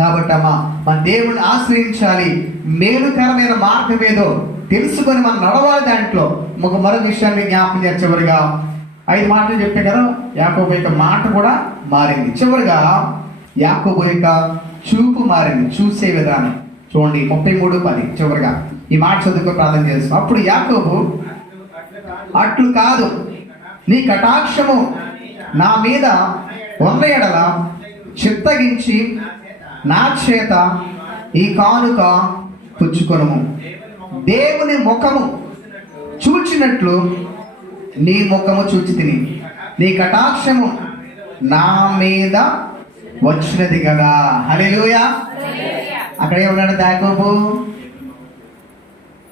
కాబట్టి అమ్మా మన దేవుడిని ఆశ్రయించాలి. మేలుకరమైన మార్గం ఏదో తెలుసుకొని మనం నడవాలి. దాంట్లో మరో విషయాన్ని జ్ఞాపకం చేయాలి. చివరిగా 5 మాటలు చెప్పే కదా, యాకోబు యొక్క మాట కూడా మారింది. చివరిగా యాకోబు యొక్క చూపు మారింది, చూసే విధానం. చూడండి 33:10 చివరిగా ఈ మాట చదువుకో ప్రార్థన చేస్తాం. అప్పుడు యాకోబు, అట్లు కాదు, నీ కటాక్షము నా మీద ఉన్న ఎడల చిత్తగించి నా చేత ఈ కానుక పుచ్చుకొనుము. దేవుని ముఖము చూచినట్లు నీ ముఖము చూచి తిని, నీ కటాక్షము నా మీద వచ్చినది కదా. హల్లెలూయా. అక్కడే ఉన్నాడు యాకోబు.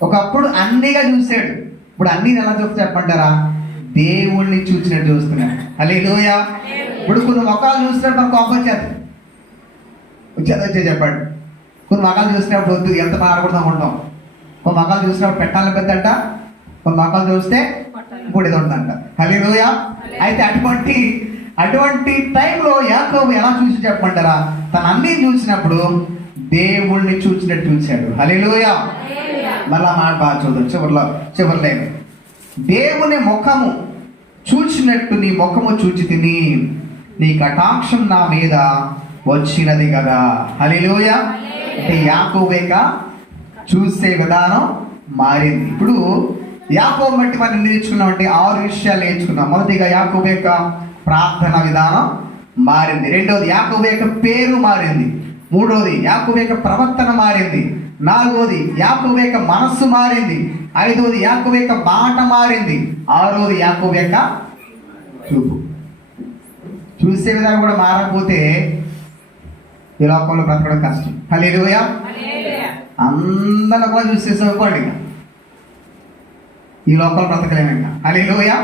ఒకప్పుడు అన్నిగా చూశాడు, ఇప్పుడు అన్ని ఎలా చూస్తే చెప్పంటారా? దేవుణ్ణి చూసినట్టు చూస్తున్నాడు. హల్లెలూయా. ఇప్పుడు కొన్ని మొక్కలు చూసినప్పుడు మనకు కోపం వచ్చే చెప్పాడు. కొన్ని మొక్కలు చూసినప్పుడు వద్దు ఎంత మారకూడదు అనుకుంటాం. కొన్ని మొక్కలు చూసినప్పుడు పెట్టాలని పెద్దంట, కొన్ని మొక్కలు చూస్తే ఇప్పుడు ఏదో ఉందంట. హల్లెలూయా. అయితే అటువంటి టైంలో యాకోబు ఎలా చూసి చెప్పమంటారా? తన అన్ని చూసినప్పుడు దేవుణ్ణి చూసినట్టు చూశాడు. హల్లెలూయా. మళ్ళా మాట బాగా చూద్దాం. చివరిలో దేవుని ముఖము చూచినట్టు నీ ముఖము చూచి తిని, నీ కటాక్షం నా మీద వచ్చినది కదా. హల్లెలూయా. అంటే యాకోబు యొక్క చూసే విధానం మారింది. ఇప్పుడు యాకోబు బట్టి మనం నేర్చుకున్నామంటే 6 విషయాలు నేర్చుకున్నాం. మొదటిగా యాకోబు యొక్క ప్రార్థన విధానం మారింది. రెండవది యాకోబు యొక్క పేరు మారింది. మూడవది యాకోబు యొక్క ప్రవర్తన మారింది. నాలుగవది యాకోబు యొక్క మనస్సు మారింది. ఐదవది యాకోబు యొక్క మాట మారింది. ఆరవది యాకోబు యొక్క చూపు. చూసే విధానం కూడా మారకపోతే ఈ లోకంలో బ్రతకడం కష్టం. హల్లెలూయా. అందరూ కూడా చూసేసుకోండి, ఈ లోకంలో బ్రతకలేము ఇంకా. హల్లెలూయా.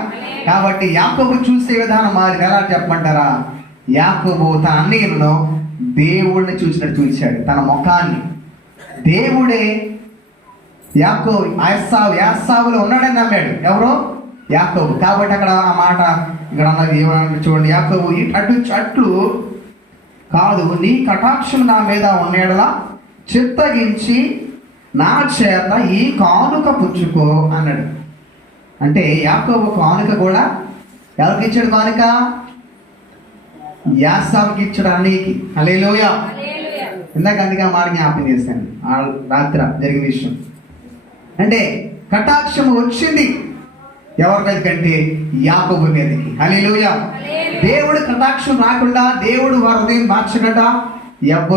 కాబట్టి యాకోబు చూసే విధానం మారింది. ఎలా చెప్పమంటారా? యాకోబు తన అన్నయ్యలను దేవుడిని చూసినట్టు చూశాడు. తన ముఖాన్ని దేవుడే యాసావులో ఉన్నాడని నమ్మాడు. ఎవరో? యాకోబు. కాబట్టి అక్కడ ఆ మాట ఇక్కడ అన్నది ఏమన్నా చూడండి. యాకోబు అట్లు కాదు, నీ కటాక్షం నా మీద ఉండేలా చిత్తగించి నా చేత ఈ కానుక పుచ్చుకో అన్నాడు. అంటే యాకోబు కానుక కూడా ఎవరికి ఇచ్చాడు? కానుక యాసావుకి ఇచ్చాడు, అన్నయ్యకి. హల్లెలూయా. ఇందాక అందుకే మాట జ్ఞాపకం చేస్తాను, రాత్రి జరిగిన విషయం. అంటే కటాక్షం వచ్చింది ఎవరి మీద కంటే యాకోబు మీదకి. హల్లెలూయా. దేవుడు కటాక్షం రాకుండా, దేవుడు వారి హృదయం మార్చకుండా